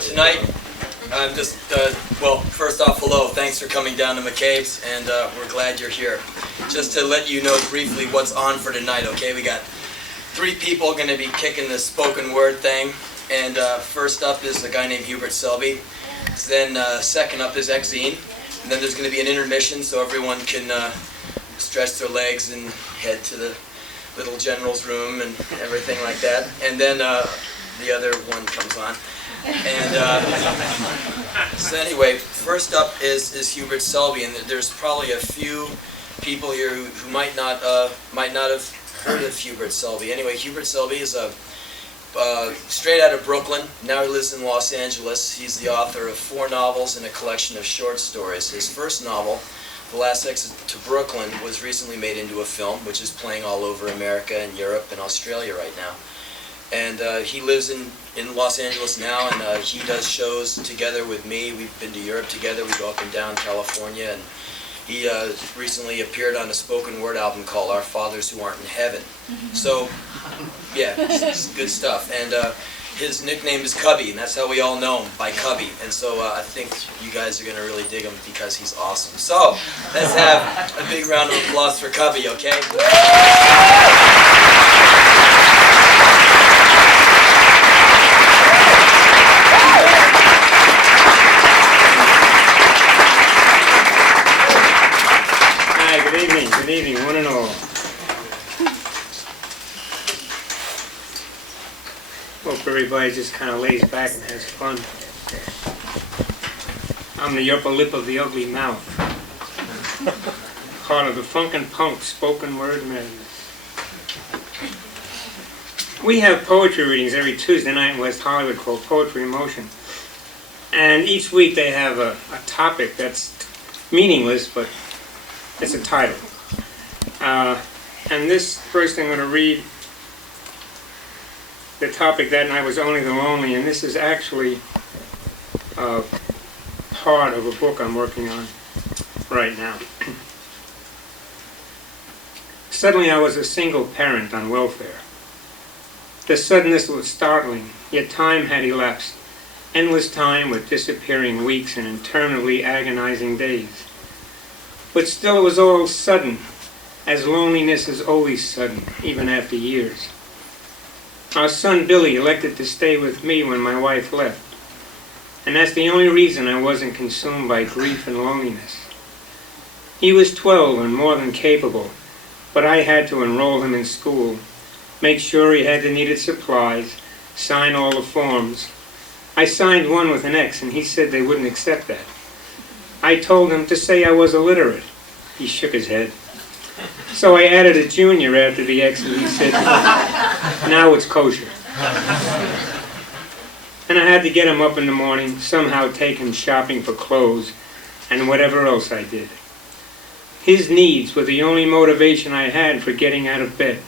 Tonight, I'm just, well, first off, hello, thanks for coming down to McCabe's, and we're glad you're here. Just to let you know briefly what's on for tonight, okay? We got 3 people going to be kicking the spoken word thing, and first up is a guy named Hubert Selby. Then second up is Exene, and then there's going to be an intermission so everyone can stretch their legs and head to the little general's room and everything like that. And then the other one comes on. And so anyway, first up is Hubert Selby, and there's probably a few people here who might not have heard of Hubert Selby. Anyway, Hubert Selby is straight out of Brooklyn. Now he lives in Los Angeles. He's the author of 4 novels and a collection of short stories. His first novel, The Last Exit to Brooklyn, was recently made into a film, which is playing all over America and Europe and Australia right now. And he lives in Los Angeles now, and he does shows together with me. We've been to Europe together. We go up and down California, and he recently appeared on a spoken word album called Our Fathers Who Aren't in Heaven. So, yeah, it's good stuff. And his nickname is Cubby, and that's how we all know him, by Cubby. And so I think you guys are going to really dig him because he's awesome. So, let's have a big round of applause for Cubby, okay? Good evening, one and all. Hope everybody just kind of lays back and has fun. I'm the upper lip of the ugly mouth. Part of the funk and punk spoken word madness. We have poetry readings every Tuesday night in West Hollywood called Poetry in Motion. And each week they have a topic that's meaningless, but it's a title. And this first I'm going to read, the topic that night was Only the Lonely, and this is actually part of a book I'm working on right now. Suddenly I was a single parent on welfare. The suddenness was startling, yet time had elapsed. Endless time with disappearing weeks and interminably agonizing days. But still it was all sudden, as loneliness is always sudden, even after years. Our son Billy elected to stay with me when my wife left, and that's the only reason I wasn't consumed by grief and loneliness. He was 12 and more than capable, but I had to enroll him in school, make sure he had the needed supplies, sign all the forms. I signed one with an X, and he said they wouldn't accept that. I told him to say I was illiterate. He shook his head. So I added a junior after the X, and he said, now it's kosher. And I had to get him up in the morning, somehow take him shopping for clothes, and whatever else I did. His needs were the only motivation I had for getting out of bed,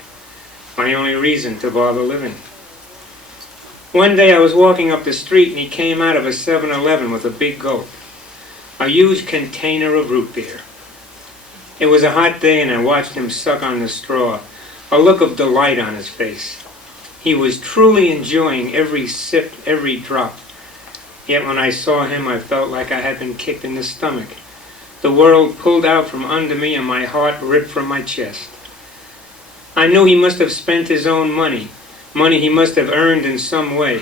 my only reason to bother living. One day I was walking up the street, and he came out of a 7-Eleven with a big gulp, a huge container of root beer. It was a hot day, and I watched him suck on the straw, a look of delight on his face. He was truly enjoying every sip, every drop. Yet when I saw him, I felt like I had been kicked in the stomach. The world pulled out from under me, and my heart ripped from my chest. I knew he must have spent his own money he must have earned in some way.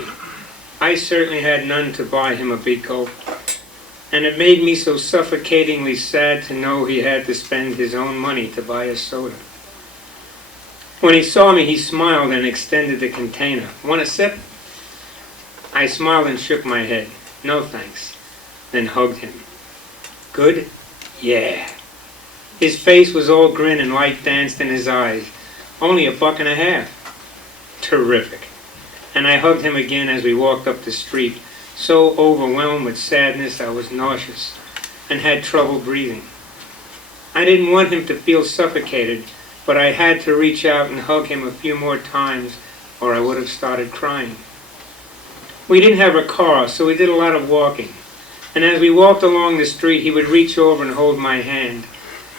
I certainly had none to buy him a big gulp. And it made me so suffocatingly sad to know he had to spend his own money to buy a soda. When he saw me, he smiled and extended the container. Want a sip? I smiled and shook my head. No thanks. Then hugged him. Good? Yeah. His face was all grin and light danced in his eyes. Only $1.50. Terrific. And I hugged him again as we walked up the street, so overwhelmed with sadness I was nauseous and had trouble breathing. I didn't want him to feel suffocated, but I had to reach out and hug him a few more times or I would have started crying. We didn't have a car, so we did a lot of walking. And as we walked along the street, he would reach over and hold my hand,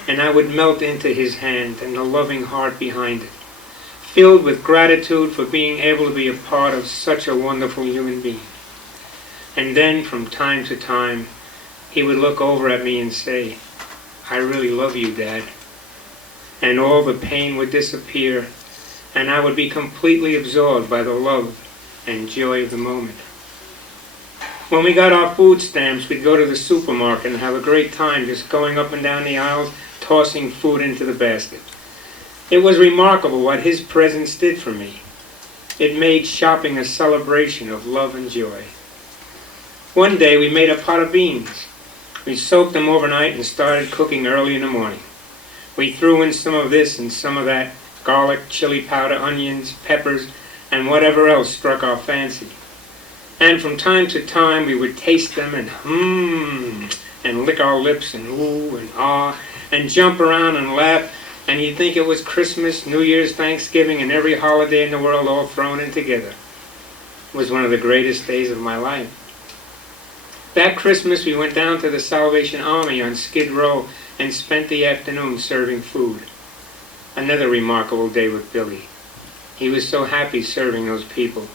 and I would melt into his hand and the loving heart behind it. filled with gratitude for being able to be a part of such a wonderful human being. And then, from time to time, he would look over at me and say, "I really love you, Dad." And all the pain would disappear, and I would be completely absorbed by the love and joy of the moment. When we got our food stamps, we'd go to the supermarket and have a great time just going up and down the aisles, tossing food into the basket. It was remarkable what his presence did for me. It made shopping a celebration of love and joy. One day we made a pot of beans. We soaked them overnight and started cooking early in the morning. We threw in some of this and some of that, garlic, chili powder, onions, peppers, and whatever else struck our fancy. And from time to time we would taste them and and lick our lips and ooh and ah, and jump around and laugh, and you'd think it was Christmas, New Year's, Thanksgiving, and every holiday in the world all thrown in together. It was one of the greatest days of my life. That Christmas we went down to the Salvation Army on Skid Row and spent the afternoon serving food. Another remarkable day with Billy. He was so happy serving those people,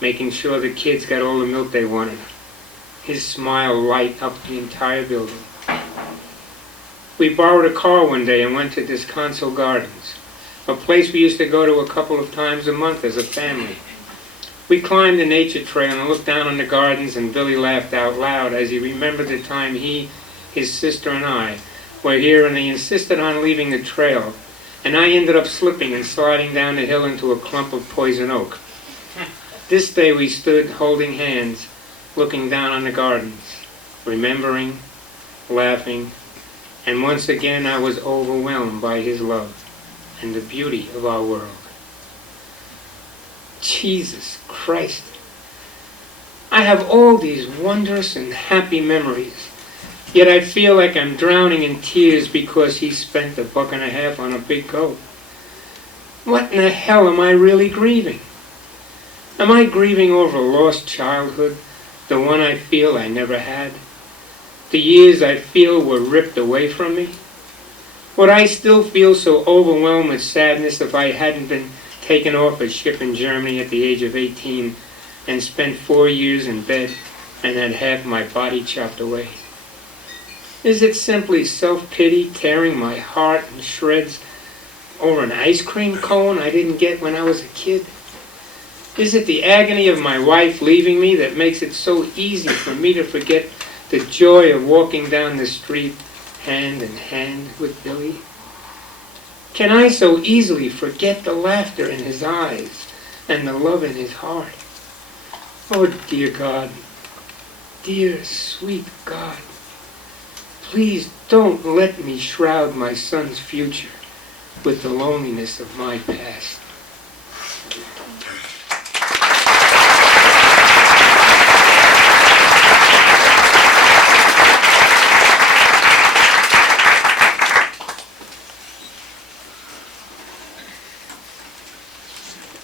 making sure the kids got all the milk they wanted. His smile lighted up the entire building. We borrowed a car one day and went to Descanso Gardens, a place we used to go to a couple of times a month as a family. We climbed the nature trail and looked down on the gardens, and Billy laughed out loud as he remembered the time he, his sister, and I were here, and he insisted on leaving the trail, and I ended up slipping and sliding down the hill into a clump of poison oak. This day we stood holding hands, looking down on the gardens, remembering, laughing, and once again I was overwhelmed by his love and the beauty of our world. Jesus Christ. I have all these wondrous and happy memories, yet I feel like I'm drowning in tears because he spent $1.50 on a big coat. What in the hell am I really grieving? Am I grieving over a lost childhood, the one I feel I never had? The years I feel were ripped away from me? Would I still feel so overwhelmed with sadness if I hadn't been taken off a ship in Germany at the age of 18 and spent 4 years in bed and had half my body chopped away? Is it simply self-pity tearing my heart in shreds over an ice cream cone I didn't get when I was a kid? Is it the agony of my wife leaving me that makes it so easy for me to forget the joy of walking down the street hand in hand with Billy? Can I so easily forget the laughter in his eyes and the love in his heart? Oh, dear God, dear, sweet God, please don't let me shroud my son's future with the loneliness of my past.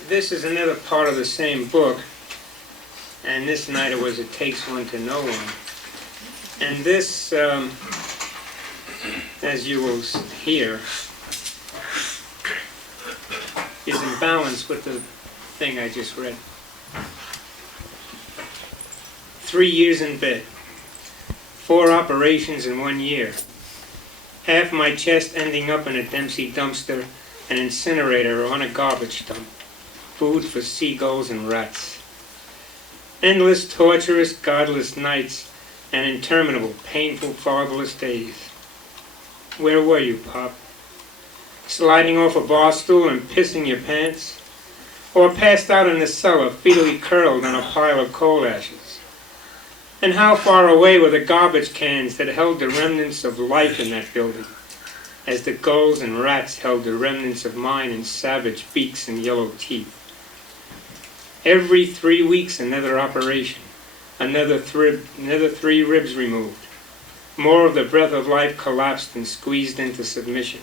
This is another part of the same book, and this night it was It Takes One to Know One. And this, as you will hear, is in balance with the thing I just read. 3 years in bed, 4 operations in 1 year, half my chest ending up in a Dempsey dumpster, an incinerator, or on a garbage dump. Food for seagulls and rats. Endless, torturous, godless nights and interminable, painful, fatherless days. Where were you, Pop? Sliding off a bar stool and pissing your pants? Or passed out in the cellar, fetally curled on a pile of coal ashes? And how far away were the garbage cans that held the remnants of life in that building, as the gulls and rats held the remnants of mine in savage beaks and yellow teeth? Every 3 weeks, another operation, another 3 ribs removed. More of the breath of life collapsed and squeezed into submission.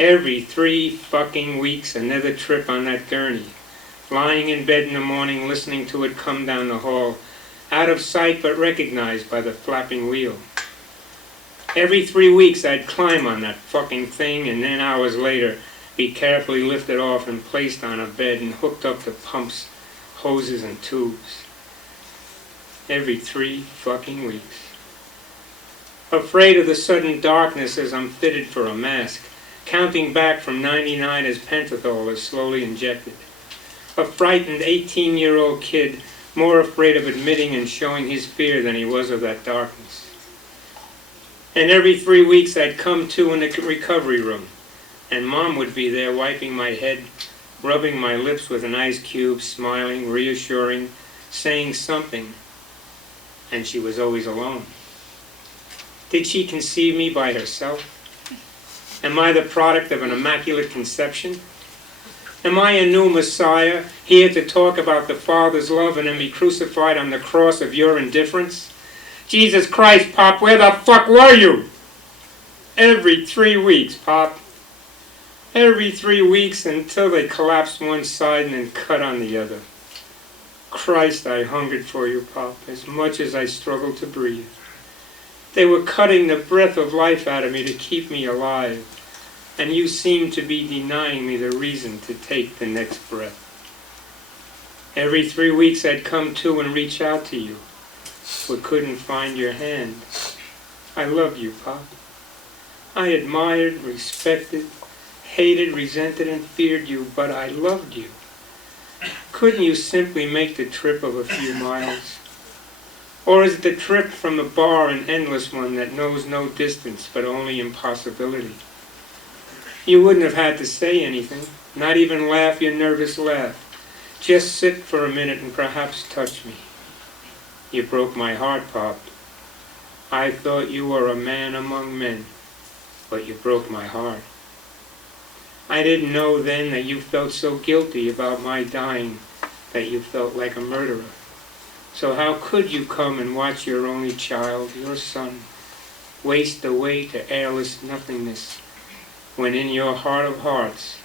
Every 3 fucking weeks, another trip on that gurney, lying in bed in the morning, listening to it come down the hall, out of sight but recognized by the flapping wheel. Every 3 weeks, I'd climb on that fucking thing, and then hours later, be carefully lifted off and placed on a bed and hooked up to pumps, hoses, and tubes. Every 3 fucking weeks. Afraid of the sudden darkness as I'm fitted for a mask, counting back from 99 as pentothal is slowly injected. A frightened 18-year-old kid, more afraid of admitting and showing his fear than he was of that darkness. And every 3 weeks I'd come to in the recovery room, and Mom would be there wiping my head, rubbing my lips with an ice cube, smiling, reassuring, saying something, and she was always alone. Did she conceive me by herself? Am I the product of an immaculate conception? Am I a new Messiah, here to talk about the Father's love and then be crucified on the cross of your indifference? Jesus Christ, Pop, where the fuck were you? Every 3 weeks, Pop. Every 3 weeks until they collapsed one side and then cut on the other. Christ, I hungered for you, Pop, as much as I struggled to breathe. They were cutting the breath of life out of me to keep me alive, and you seemed to be denying me the reason to take the next breath. Every 3 weeks I'd come to and reach out to you, but couldn't find your hand. I loved you, Pop. I admired, respected, hated, resented, and feared you, but I loved you. Couldn't you simply make the trip of a few miles? Or is the trip from the bar an endless one that knows no distance but only impossibility? You wouldn't have had to say anything, not even laugh your nervous laugh. Just sit for a minute and perhaps touch me. You broke my heart, Pop. I thought you were a man among men, but you broke my heart. I didn't know then that you felt so guilty about my dying that you felt like a murderer. So how could you come and watch your only child, your son, waste away to airless nothingness, when in your heart of hearts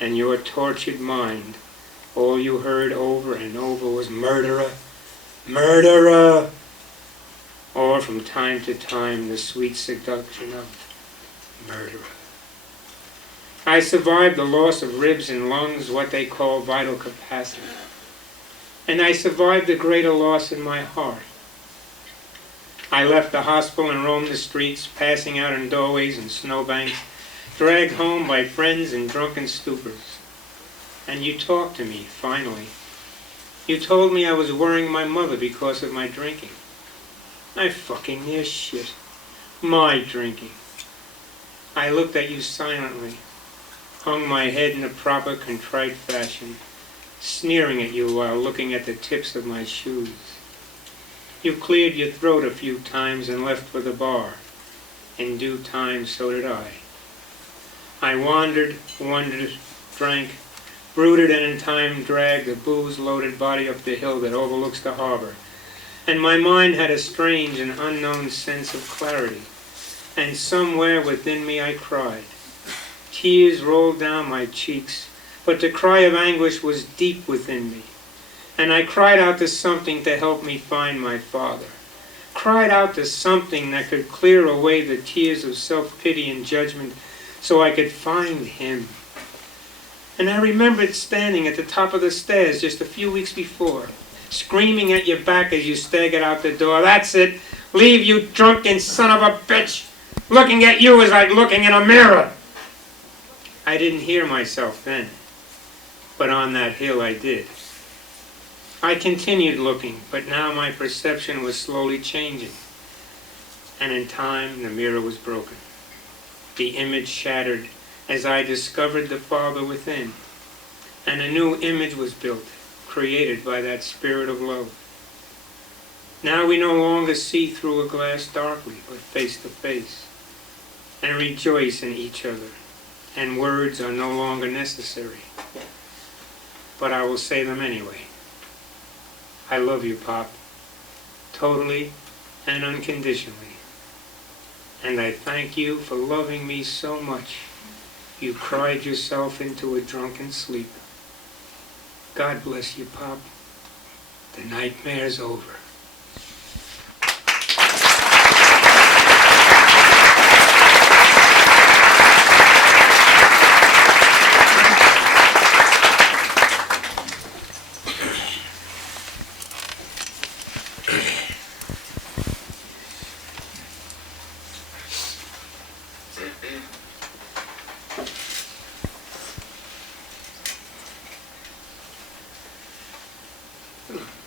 and your tortured mind, all you heard over and over was murderer, murderer, or from time to time the sweet seduction of murderer. I survived the loss of ribs and lungs, what they call vital capacity. And I survived the greater loss in my heart. I left the hospital and roamed the streets, passing out in doorways and snowbanks, dragged home by friends in drunken stupors. And you talked to me, finally. You told me I was worrying my mother because of my drinking. I fucking knew shit. My drinking. I looked at you silently, hung my head in a proper contrite fashion, sneering at you while looking at the tips of my shoes. You cleared your throat a few times and left for the bar. In due time, so did I. I wandered, wondered, drank, brooded, and in time dragged a booze-loaded body up the hill that overlooks the harbor. And my mind had a strange and unknown sense of clarity. And somewhere within me I cried. Tears rolled down my cheeks, but the cry of anguish was deep within me. And I cried out to something to help me find my father. Cried out to something that could clear away the tears of self-pity and judgment so I could find him. And I remembered standing at the top of the stairs just a few weeks before, screaming at your back as you staggered out the door, "That's it! Leave, you drunken son of a bitch! Looking at you is like looking in a mirror!" I didn't hear myself then, but on that hill I did. I continued looking, but now my perception was slowly changing. And in time, the mirror was broken. The image shattered as I discovered the Father within. And a new image was built, created by that spirit of love. Now we no longer see through a glass darkly, but face to face, and rejoice in each other. And words are no longer necessary. But I will say them anyway. I love you, Pop, totally and unconditionally. And I thank you for loving me so much you cried yourself into a drunken sleep. God bless you, Pop. The nightmare's over.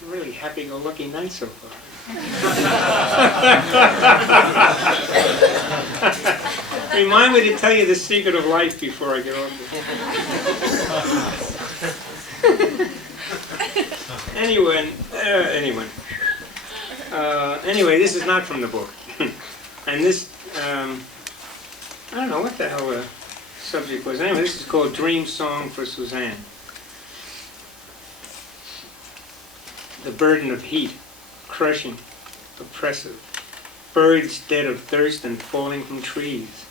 Really happy-go-lucky night so far. Remind me to tell you the secret of life before I get off this. Anyway, this is not from the book. And this, I don't know what the hell the subject was. Anyway, this is called Dream Song for Suzanne. The burden of heat, crushing, oppressive. Birds dead of thirst and falling from trees.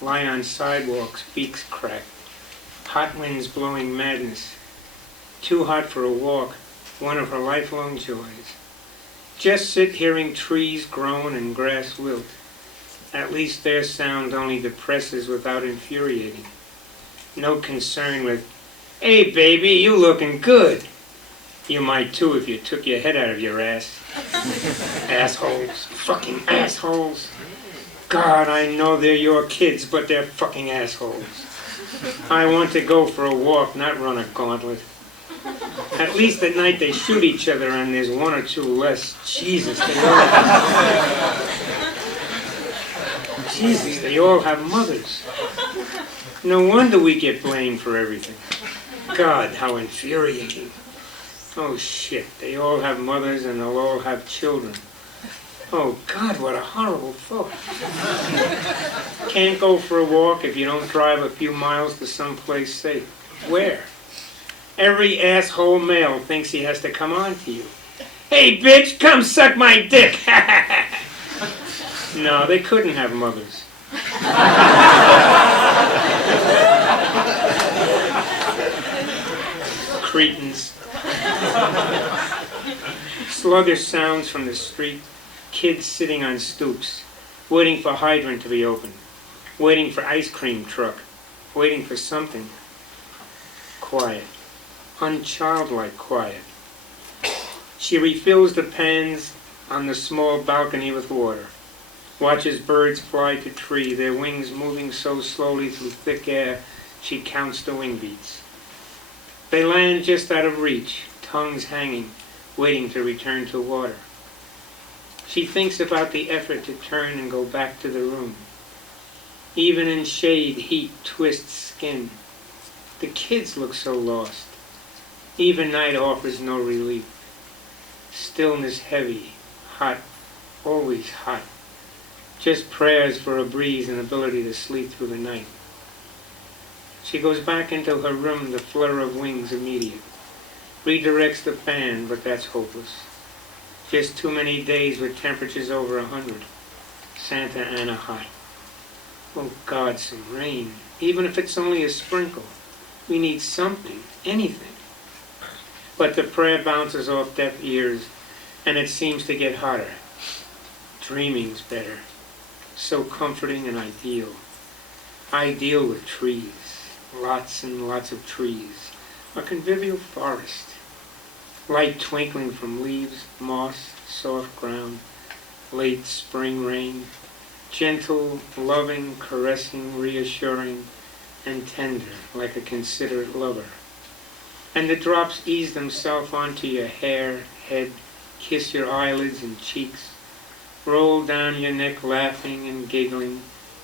Lie on sidewalks, beaks cracked. Hot winds blowing madness. Too hot for a walk, one of her lifelong joys. Just sit hearing trees groan and grass wilt. At least their sound only depresses without infuriating. No concern with, "Hey baby, you looking good." You might too if you took your head out of your ass. Assholes. Fucking assholes. God, I know they're your kids, but they're fucking assholes. I want to go for a walk, not run a gauntlet. At least at night they shoot each other and there's one or two less. Jesus, they all have mothers. No wonder we get blamed for everything. God, how infuriating. Oh shit, they all have mothers and they'll all have children. Oh God, what a horrible thought. Can't go for a walk if you don't drive a few miles to someplace safe. Where? Every asshole male thinks he has to come on to you. "Hey bitch, come suck my dick." No, they couldn't have mothers. Cretins. Sluggish sounds from the street. Kids sitting on stoops, waiting for hydrant to be opened, waiting for ice cream truck, waiting for something. Quiet. Unchildlike quiet. She refills the pans on the small balcony with water. Watches birds fly to tree, their wings moving so slowly through thick air, she counts the wing beats. They land just out of reach, tongues hanging, waiting to return to water. She thinks about the effort to turn and go back to the room. Even in shade, heat twists skin. The kids look so lost. Even night offers no relief. Stillness heavy, hot, always hot. Just prayers for a breeze and ability to sleep through the night. She goes back into her room, the flutter of wings immediate. Redirects the fan, but that's hopeless. Just too many days with temperatures over 100. Santa Ana hot. Oh God, some rain. Even if it's only a sprinkle. We need something, anything. But the prayer bounces off deaf ears, and it seems to get hotter. Dreaming's better. So comforting and ideal. Ideal with trees. Lots and lots of trees. A convivial forest. Light twinkling from leaves, moss, soft ground. Late spring rain. Gentle, loving, caressing, reassuring, and tender, like a considerate lover. And the drops ease themselves onto your hair, head, kiss your eyelids and cheeks, roll down your neck laughing and giggling,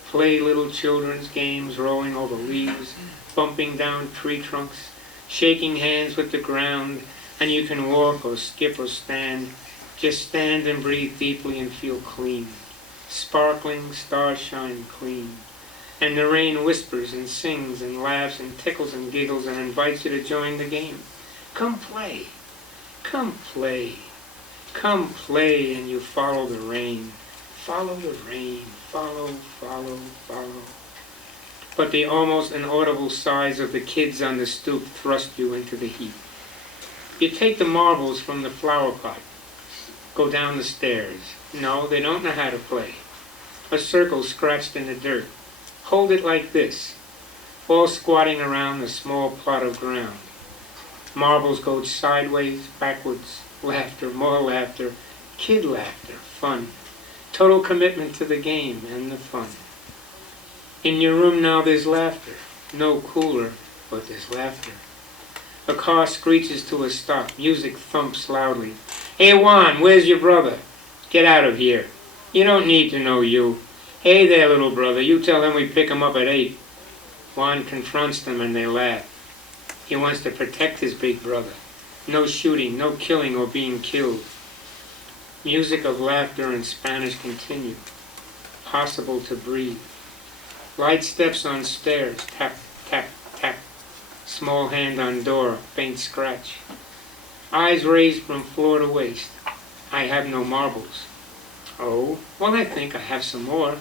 play little children's games rolling over leaves, bumping down tree trunks, shaking hands with the ground, and you can walk or skip or stand, just stand and breathe deeply and feel clean, sparkling, starshine clean. And the rain whispers and sings and laughs and tickles and giggles and invites you to join the game. Come play. Come play. Come play, and you follow the rain. Follow the rain. Follow, follow, follow. But the almost inaudible sighs of the kids on the stoop thrust you into the heat. You take the marbles from the flower pot. Go down the stairs. No, they don't know how to play. A circle scratched in the dirt. Hold it like this, all squatting around a small plot of ground. Marbles go sideways, backwards, laughter, more laughter, kid laughter, fun. Total commitment to the game and the fun. In your room now there's laughter, no cooler, but there's laughter. A car screeches to a stop. Music thumps loudly. Hey, Juan, where's your brother? Get out of here. You don't need to know you. Hey there, little brother. You tell him we pick him up at 8. Juan confronts them and they laugh. He wants to protect his big brother. No shooting, no killing or being killed. Music of laughter in Spanish continue. Possible to breathe. Light steps on stairs. Tap, tap, tap. Small hand on door. Faint scratch. Eyes raised from floor to waist. I have no marbles. Oh, well, I think I have some more.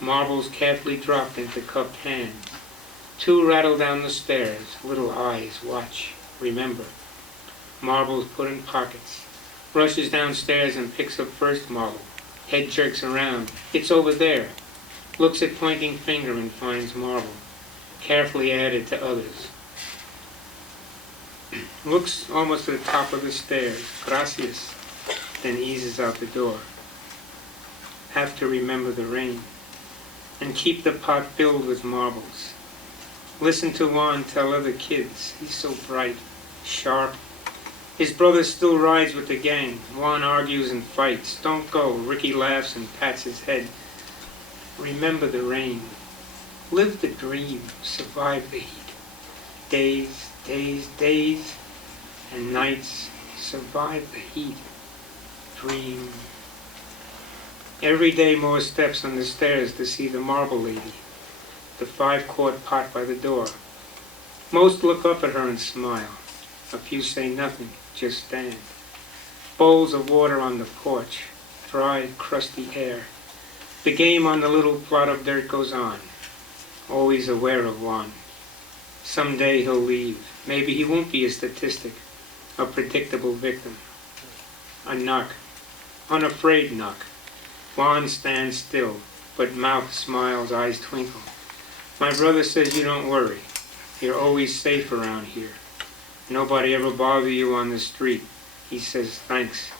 Marbles carefully dropped into cupped hands. 2 rattle down the stairs. Little eyes watch, remember. Marbles put in pockets. Rushes downstairs and picks up first marble. Head jerks around. It's over there. Looks at pointing finger and finds marble. Carefully added to others. Looks almost to the top of the stairs. Gracias. Then eases out the door. Have to remember the rain. And keep the pot filled with marbles. Listen to Juan tell other kids. He's so bright, sharp. His brother still rides with the gang. Juan argues and fights. Don't go. Ricky laughs and pats his head. Remember the rain. Live the dream. Survive the heat. Days, days, days, and nights. Survive the heat. Dream. Every day more steps on the stairs to see the marble lady. The 5-quart pot by the door. Most look up at her and smile. A few say nothing, just stand. Bowls of water on the porch. Dry, crusty air. The game on the little plot of dirt goes on. Always aware of Juan. Someday he'll leave. Maybe he won't be a statistic. A predictable victim. A knock. Unafraid knock. Juan stands still, but mouth smiles, eyes twinkle. My brother says you don't worry. You're always safe around here. Nobody ever bother you on the street. He says thanks.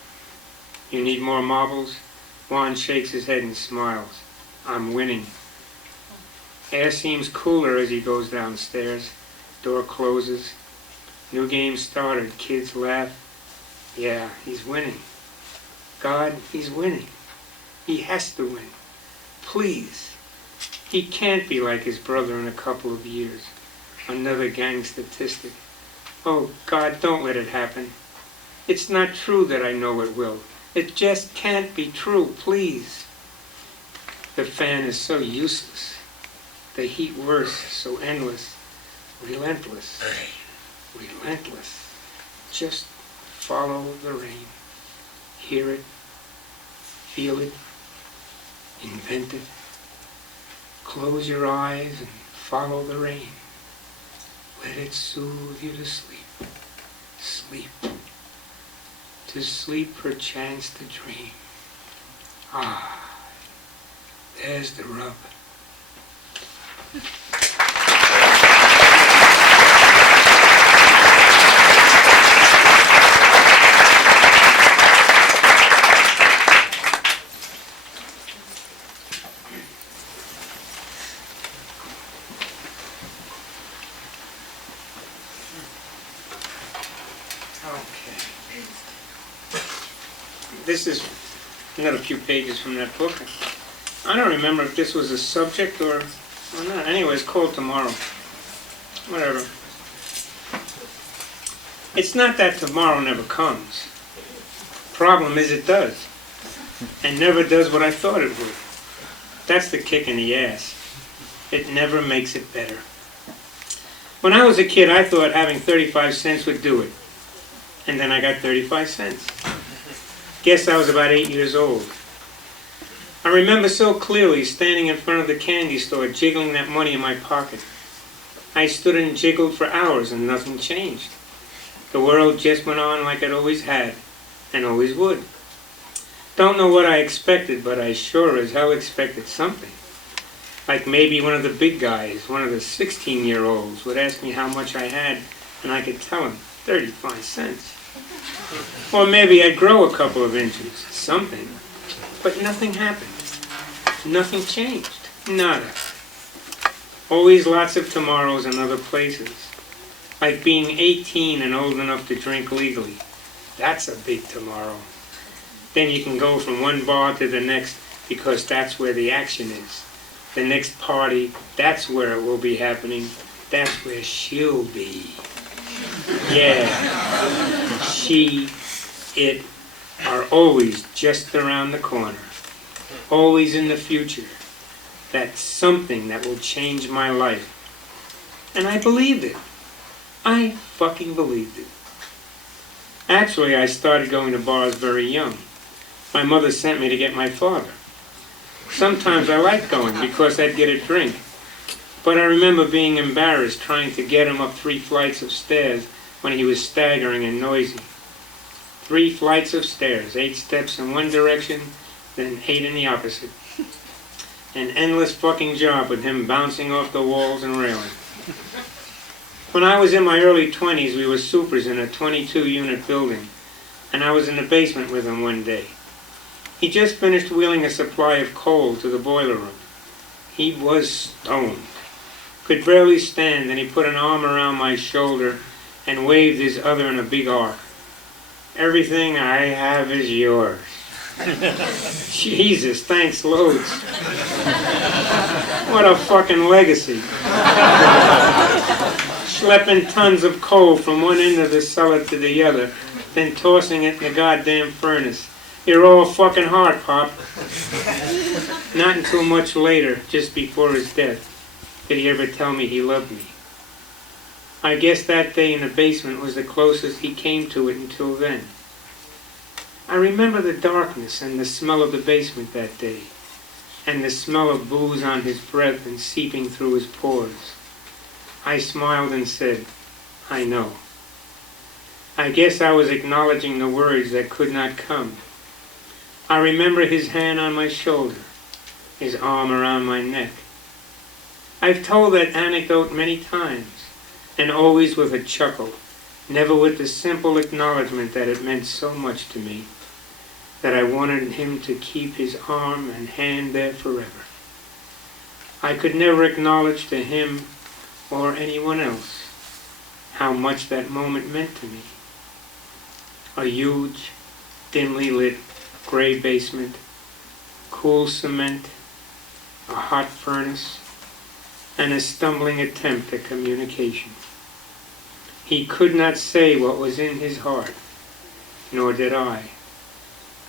You need more marbles? Juan shakes his head and smiles. I'm winning. Air seems cooler as he goes downstairs. Door closes. New game started. Kids laugh. Yeah, he's winning. God, he's winning. He has to win. Please. He can't be like his brother in a couple of years. Another gang statistic. Oh, God, don't let it happen. It's not true that I know it will. It just can't be true, please. The fan is so useless. The heat worse, so endless. Relentless. Relentless. Just follow the rain. Hear it. Feel it. Invent it. Close your eyes and follow the rain. Let it soothe you to sleep. Sleep. To sleep perchance to dream. Ah, there's the rub. This is another few pages from that book. I don't remember if this was a subject or not. Anyway, it's called Tomorrow. Whatever. It's not that tomorrow never comes. Problem is it does. And never does what I thought it would. That's the kick in the ass. It never makes it better. When I was a kid, I thought having 35 cents would do it. And then I got 35 cents. Guess I was about 8 years old. I remember so clearly standing in front of the candy store, jiggling that money in my pocket. I stood and jiggled for hours and nothing changed. The world just went on like it always had, and always would. Don't know what I expected, but I sure as hell expected something. Like maybe one of the big guys, one of the 16-year-olds, would ask me how much I had, and I could tell him, 35 cents. Or maybe I'd grow a couple of inches, something. But nothing happened. Nothing changed. Nada. Always lots of tomorrows in other places. Like being 18 and old enough to drink legally. That's a big tomorrow. Then you can go from one bar to the next because that's where the action is. The next party, that's where it will be happening. That's where she'll be. Yeah. She, it are always just around the corner. Always in the future. That's something that will change my life. And I believed it. I fucking believed it. Actually, I started going to bars very young. My mother sent me to get my father. Sometimes I liked going because I'd get a drink. But I remember being embarrassed trying to get him up 3 flights of stairs when he was staggering and noisy. 3 flights of stairs, 8 steps in one direction, then 8 in the opposite. An endless fucking job with him bouncing off the walls and railing. When I was in my early 20s, we were supers in a 22-unit building, and I was in the basement with him one day. He just finished wheeling a supply of coal to the boiler room. He was stoned. Could barely stand, and he put an arm around my shoulder and waved his other in a big arc. Everything I have is yours. Jesus, thanks loads. What a fucking legacy. Schlepping tons of coal from one end of the cellar to the other, then tossing it in the goddamn furnace. You're all fucking hard, Pop. Not until much later, just before his death, did he ever tell me he loved me. I guess that day in the basement was the closest he came to it until then. I remember the darkness and the smell of the basement that day, and the smell of booze on his breath and seeping through his pores. I smiled and said, I know. I guess I was acknowledging the words that could not come. I remember his hand on my shoulder, his arm around my neck. I've told that anecdote many times, and always with a chuckle, never with the simple acknowledgement that it meant so much to me, that I wanted him to keep his arm and hand there forever. I could never acknowledge to him or anyone else how much that moment meant to me. A huge, dimly lit, gray basement, cool cement, a hot furnace, and a stumbling attempt at communication. He could not say what was in his heart, nor did I.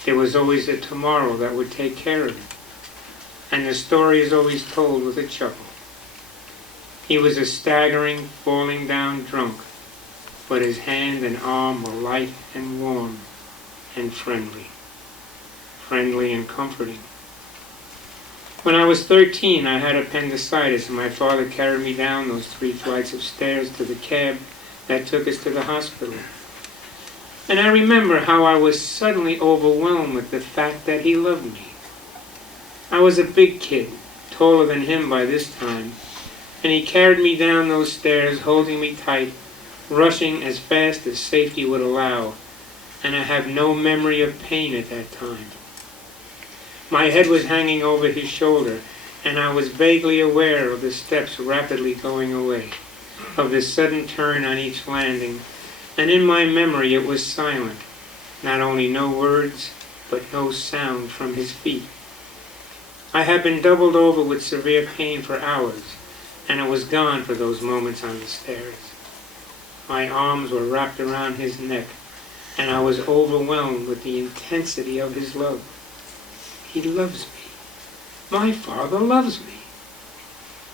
There was always a tomorrow that would take care of it, and the story is always told with a chuckle. He was a staggering, falling down drunk, but his hand and arm were light and warm and friendly and comforting. When I was 13, I had appendicitis, and my father carried me down those 3 flights of stairs to the cab that took us to the hospital. And I remember how I was suddenly overwhelmed with the fact that he loved me. I was a big kid, taller than him by this time, and he carried me down those stairs, holding me tight, rushing as fast as safety would allow, and I have no memory of pain at that time. My head was hanging over his shoulder, and I was vaguely aware of the steps rapidly going away, of the sudden turn on each landing, and in my memory it was silent, not only no words, but no sound from his feet. I had been doubled over with severe pain for hours, and I was gone for those moments on the stairs. My arms were wrapped around his neck, and I was overwhelmed with the intensity of his love. He loves me. My father loves me.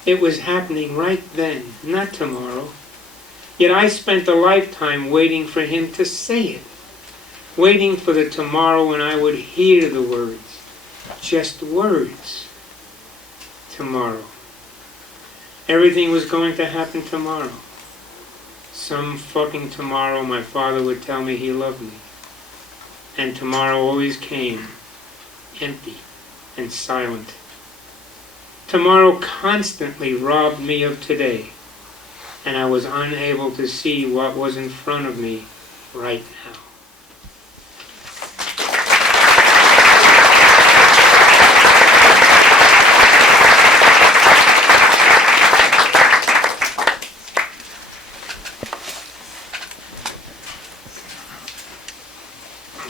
It was happening right then, not tomorrow. Yet I spent a lifetime waiting for him to say it, waiting for the tomorrow when I would hear the words, just words. Tomorrow. Everything was going to happen tomorrow. Some fucking tomorrow my father would tell me he loved me. And tomorrow always came, empty and silent. Tomorrow constantly robbed me of today, and I was unable to see what was in front of me right now.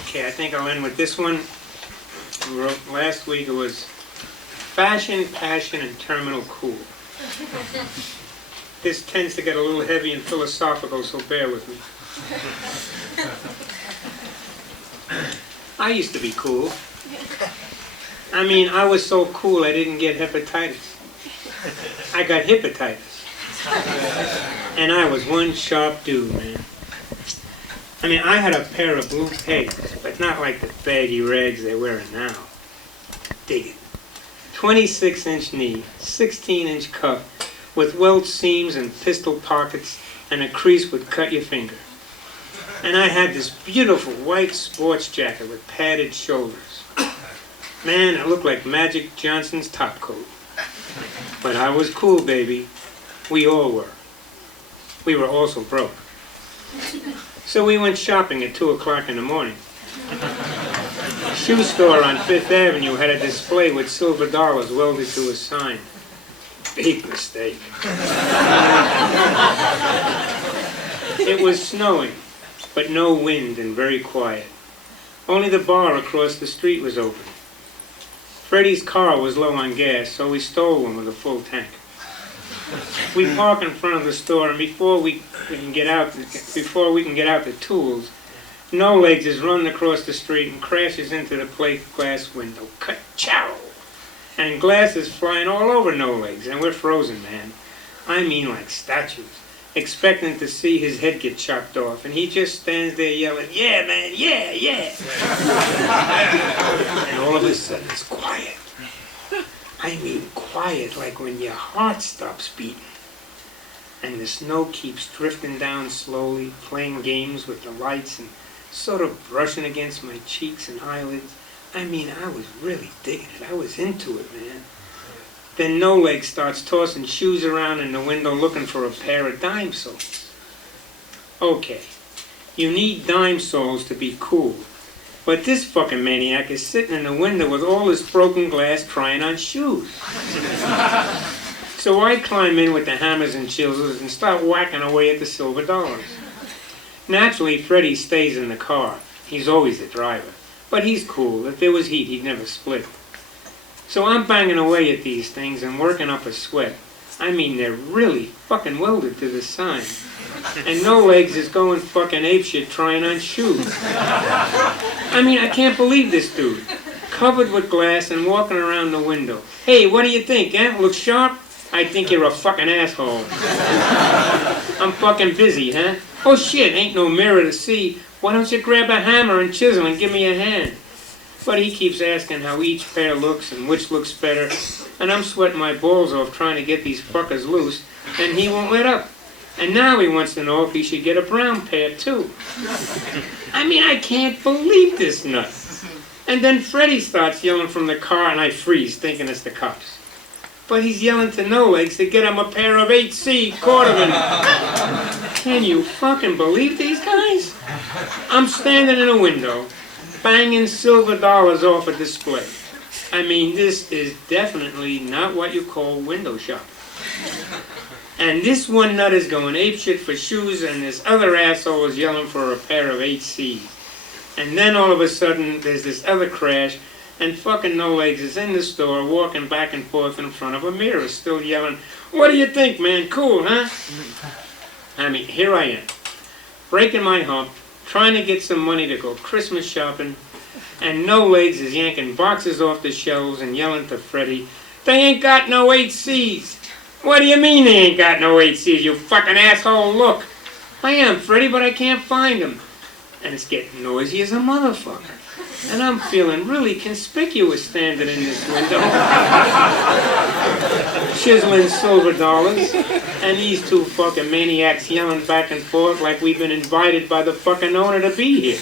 Okay, I think I'll end with this one. We wrote last week. It was fashion, passion, and terminal cool. This tends to get a little heavy and philosophical, so bear with me. I used to be cool. I mean, I was so cool I didn't get hepatitis. I got hepatitis. And I was one sharp dude, man. I mean, I had a pair of blue pegs, but not like the baggy rags they're wearing now. Dig it. 26-inch knee, 16-inch cuff, with welt seams and pistol pockets, and a crease would cut your finger. And I had this beautiful white sports jacket with padded shoulders. Man, it looked like Magic Johnson's top coat. But I was cool, baby. We all were. We were also broke. So we went shopping at 2 o'clock in the morning. A shoe store on 5th Avenue had a display with silver dollars welded to a sign. Big mistake. It was snowing, but no wind and very quiet. Only the bar across the street was open. Freddie's car was low on gas, so we stole one with a full tank. We park in front of the store, and before we can get out the tools, No Legs is running across the street and crashes into the plate glass window. Ka-chow! And glass is flying all over No Legs, and we're frozen, man. I mean like statues, expecting to see his head get chopped off, and he just stands there yelling, "Yeah, man, yeah, yeah!" And all of a sudden it's quiet. I mean quiet, like when your heart stops beating. And the snow keeps drifting down slowly, playing games with the lights and sort of brushing against my cheeks and eyelids. I mean, I was really digging it. I was into it, man. Then No Leg starts tossing shoes around in the window looking for a pair of dime soles. Okay, you need dime soles to be cool. But this fucking maniac is sitting in the window with all this broken glass trying on shoes. So I climb in with the hammers and chisels and start whacking away at the silver dollars. Naturally, Freddie stays in the car. He's always the driver. But he's cool. If there was heat, he'd never split. So I'm banging away at these things and working up a sweat. I mean, they're really fucking welded to the sign. And No Legs is going fucking apeshit trying on shoes. I mean, I can't believe this dude. Covered with glass and walking around the window. Hey, what do you think, eh? Look sharp? I think you're a fucking asshole. I'm fucking busy, huh? Oh shit, ain't no mirror to see. Why don't you grab a hammer and chisel and give me a hand? But he keeps asking how each pair looks and which looks better. And I'm sweating my balls off trying to get these fuckers loose. And he won't let up. And now he wants to know if he should get a brown pair too. I mean, I can't believe this nut. And then Freddie starts yelling from the car and I freeze thinking it's the cops. But he's yelling to No Legs to get him a pair of 8C Cordovan. Can you fucking believe these guys? I'm standing in a window, banging silver dollars off a display. I mean, this is definitely not what you call window shopping. And this one nut is going apeshit for shoes, and this other asshole is yelling for a pair of 8Cs. And then all of a sudden, there's this other crash, and fucking No Legs is in the store, walking back and forth in front of a mirror, still yelling, "What do you think, man? Cool, huh?" I mean, here I am, breaking my hump, trying to get some money to go Christmas shopping, and No Legs is yanking boxes off the shelves and yelling to Freddie, "They ain't got no 8Cs." "What do you mean they ain't got no 8Cs, you fucking asshole? Look." "I am, Freddie, but I can't find them." And it's getting noisy as a motherfucker. And I'm feeling really conspicuous standing in this window. Chiseling silver dollars. And these two fucking maniacs yelling back and forth like we've been invited by the fucking owner to be here.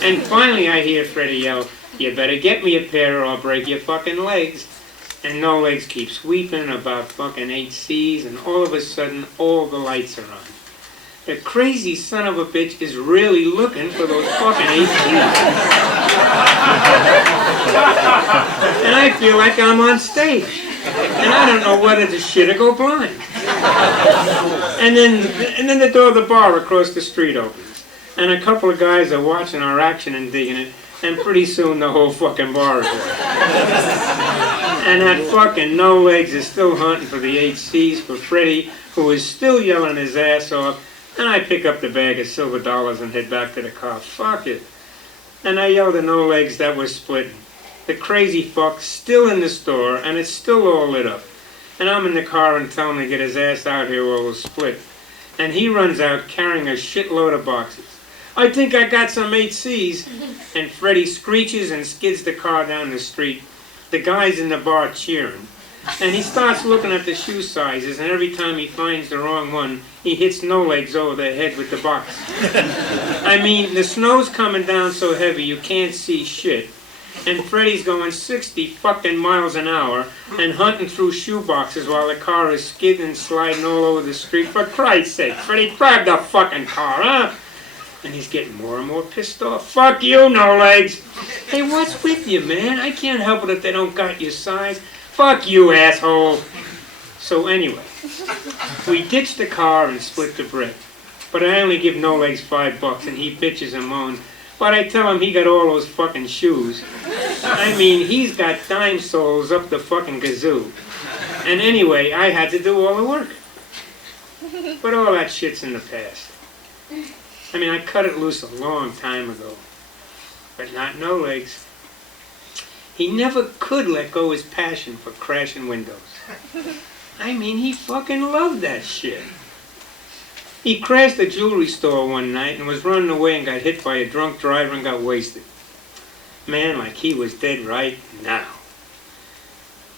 And finally I hear Freddie yell, "You better get me a pair or I'll break your fucking legs." And No Legs keeps weeping about fucking 8Cs, and all of a sudden all the lights are on. The crazy son of a bitch is really looking for those fucking 8Cs. And I feel like I'm on stage. And I don't know whether to shit or go blind. And then the door of the bar across the street opens. and a couple of guys are watching our action and digging it, and pretty soon the whole fucking bar is away. And that fucking No Legs is still hunting for the 8 C's for Freddie, who is still yelling his ass off, and I pick up the bag of silver dollars and head back to the car. Fuck it. And I yell to No Legs that we're splitting. The crazy fuck's still in the store, and it's still all lit up. And I'm in the car and tell him to get his ass out here or we'll split. And he runs out carrying a shitload of boxes. I think I got some 8 C's. And Freddie screeches and skids the car down the street. The guys in the bar cheering. And he starts looking at the shoe sizes, and every time he finds the wrong one, he hits No Legs over the head with the box. I mean, the snow's coming down so heavy you can't see shit. And Freddie's going 60 fucking miles an hour and hunting through shoe boxes while the car is skidding and sliding all over the street. For Christ's sake, Freddie, grab the fucking car, huh? And he's getting more and more pissed off. Fuck you, No Legs. Hey, what's with you, man? I can't help it if they don't got your size. Fuck you, asshole. So anyway, we ditched the car and split the bread. But I only give No Legs $5 and he bitches and moans. But I tell him he got all those fucking shoes. I mean, he's got dime soles up the fucking kazoo. And anyway, I had to do all the work. But all that shit's in the past. I mean, I cut it loose a long time ago. But not No Legs. He never could let go his passion for crashing windows. I mean, he fucking loved that shit. He crashed a jewelry store one night and was running away and got hit by a drunk driver and got wasted. Man, like he was dead right now.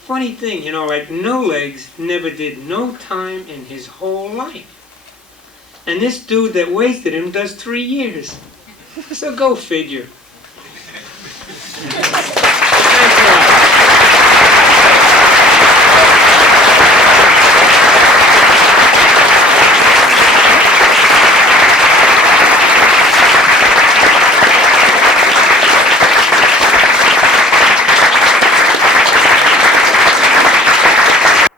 Funny thing, you know, like No Legs never did no time in his whole life. And this dude that wasted him does 3 years. So go figure.